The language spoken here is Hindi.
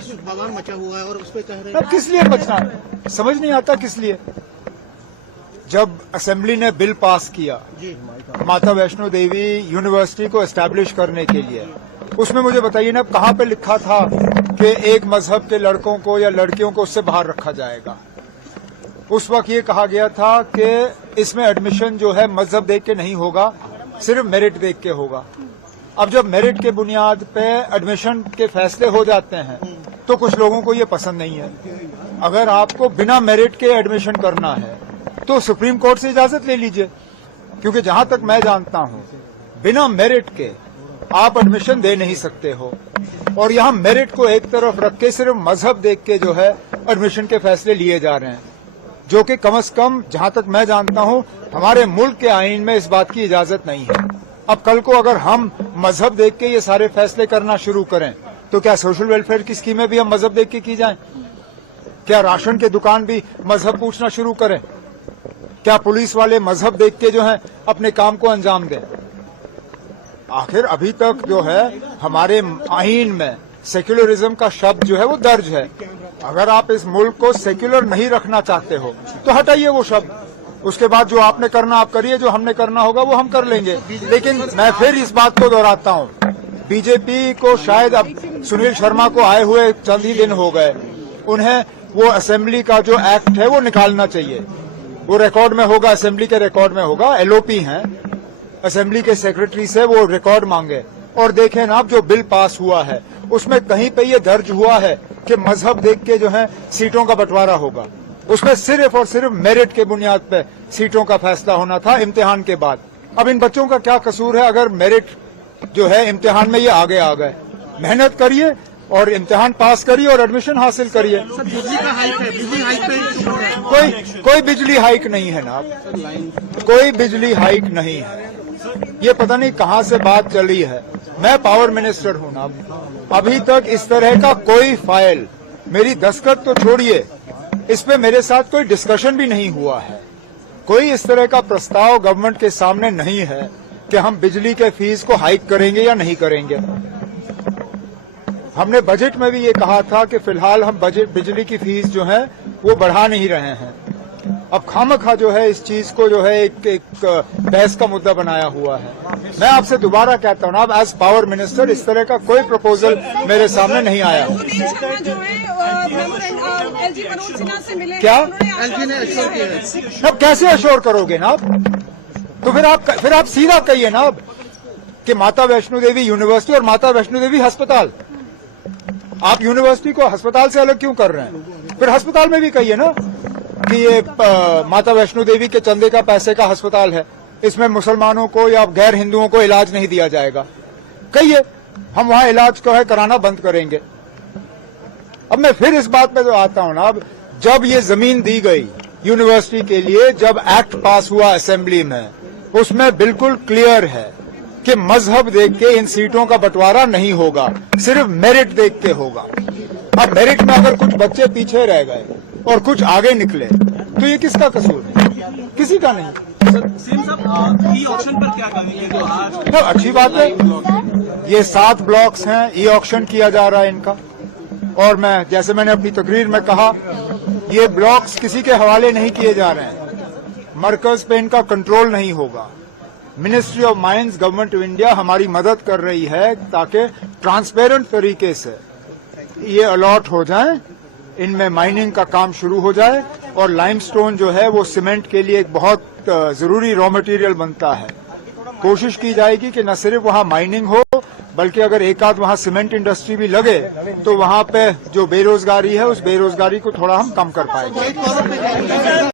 बवाल मचा हुआ है और उस पर कह रहे हैं किस लिए बचना है, समझ नहीं आता किस लिए। जब असेंबली ने बिल पास किया माता वैष्णो देवी यूनिवर्सिटी को एस्टैब्लिश करने के लिए, उसमें मुझे बताइए ना कहाँ पे लिखा था कि एक मजहब के लड़कों को या लड़कियों को उससे बाहर रखा जाएगा। उस वक्त ये कहा गया था कि इसमें एडमिशन जो है मजहब देख के नहीं होगा, सिर्फ मेरिट देख के होगा। अब जब मेरिट के बुनियाद पे एडमिशन के फैसले हो जाते हैं तो कुछ लोगों को ये पसंद नहीं है। अगर आपको बिना मेरिट के एडमिशन करना है तो सुप्रीम कोर्ट से इजाजत ले लीजिए, क्योंकि जहां तक मैं जानता हूं बिना मेरिट के आप एडमिशन दे नहीं सकते हो। और यहां मेरिट को एक तरफ रख के सिर्फ मजहब देख के जो है एडमिशन के फैसले लिए जा रहे हैं, जो कि कम से कम जहां तक मैं जानता हूं हमारे मुल्क के आईन में इस बात की इजाजत नहीं है। अब कल को अगर हम मजहब देख के ये सारे फैसले करना शुरू करें तो क्या सोशल वेलफेयर की स्कीमें भी हम मजहब देख के की जाएं? क्या राशन की दुकान भी मजहब पूछना शुरू करें? क्या पुलिस वाले मजहब देख के जो है अपने काम को अंजाम दें? आखिर अभी तक जो है हमारे आईन में सेक्युलरिज्म का शब्द जो है वो दर्ज है। अगर आप इस मुल्क को सेक्युलर नहीं रखना चाहते हो तो हटाइए वो शब्द, उसके बाद जो आपने करना आप करिए, जो हमने करना होगा वो हम कर लेंगे। लेकिन मैं फिर इस बात को दोहराता हूँ, बीजेपी को शायद अब सुनील शर्मा को आए हुए चंद ही दिन हो गए, उन्हें वो असेंबली का जो एक्ट है वो निकालना चाहिए। वो रिकॉर्ड में होगा, असेंबली के रिकॉर्ड में होगा, एलओपी हैं, असेंबली के सेक्रेटरी से वो रिकॉर्ड मांगे और देखें ना जो बिल पास हुआ है उसमें कहीं पे ये दर्ज हुआ है कि मजहब देख के जो है सीटों का बंटवारा होगा। उसमें सिर्फ और सिर्फ मेरिट के बुनियाद पे सीटों का फैसला होना था इम्तिहान के बाद। अब इन बच्चों का क्या कसूर है अगर मेरिट जो है इम्तिहान में ये आगे आ गए? मेहनत करिए और इम्तिहान पास करिए और एडमिशन हासिल करिए। बिजली का हाइक है, बिजली हाइक पे कोई बिजली हाइक नहीं है ना, कोई बिजली हाइक नहीं है। ये पता नहीं कहाँ से बात चली है। मैं पावर मिनिस्टर हूँ ना, अभी तक इस तरह का कोई फाइल, मेरी दस्तखत तो छोड़िए, इस पे मेरे साथ कोई डिस्कशन भी नहीं हुआ है। कोई इस तरह का प्रस्ताव गवर्नमेंट के सामने नहीं है कि हम बिजली के फीस को हाइक करेंगे या नहीं करेंगे। हमने बजट में भी ये कहा था कि फिलहाल हम बिजली की फीस जो है वो बढ़ा नहीं रहे हैं। अब खामखा जो है इस चीज को जो है एक बहस का मुद्दा बनाया हुआ है। मैं आपसे दोबारा कहता हूँ ना, अब एज पावर मिनिस्टर इस तरह का कोई प्रपोजल मेरे सामने नहीं आया। क्या एलजी ने एश्योर किया है। अब कैसे अश्योर करोगे ना आप? तो फिर आप सीधा कहिए ना अब कि माता वैष्णो देवी यूनिवर्सिटी और माता वैष्णो देवी अस्पताल। आप यूनिवर्सिटी को अस्पताल से अलग क्यों कर रहे हैं? फिर अस्पताल में भी कहिए ना कि ये माता वैष्णो देवी के चंदे का पैसे का अस्पताल है, इसमें मुसलमानों को या गैर हिंदुओं को इलाज नहीं दिया जाएगा। कहिए हम वहां इलाज जो है कराना बंद करेंगे। अब मैं फिर इस बात पे तो आता हूं ना, अब जब ये जमीन दी गई यूनिवर्सिटी के लिए, जब एक्ट पास हुआ असेंबली में, उसमें बिल्कुल क्लियर है कि मजहब देख के इन सीटों का बंटवारा नहीं होगा, सिर्फ मेरिट देख के होगा। अब मेरिट में अगर कुछ बच्चे पीछे रह गए और कुछ आगे निकले तो ये किसका कसूर है? किसी का नहीं। सीएम साहब, ई ऑक्शन पर क्या कहेंगे जो आज? तो अच्छी बात है, ये 7 ब्लॉक्स हैं, ई ऑक्शन किया जा रहा है इनका। और मैं जैसे मैंने अपनी तकरीर में कहा, ये ब्लॉक्स किसी के हवाले नहीं किए जा रहे हैं, मरकज पे इनका कंट्रोल नहीं होगा। Ministry of mines, government of India हमारी मदद कर रही है ताकि ट्रांसपेरेंट तरीके से ये अलॉट हो जाए, इनमें माइनिंग का काम शुरू हो जाए। और लाइमस्टोन जो है वो सीमेंट के लिए एक बहुत जरूरी रॉ मटेरियल बनता है। कोशिश की जाएगी कि न सिर्फ वहां माइनिंग हो, बल्कि अगर एक आध वहां सीमेंट इंडस्ट्री भी लगे तो वहां पे जो बेरोजगारी है उस बेरोजगारी को थोड़ा हम कम कर पाएंगे।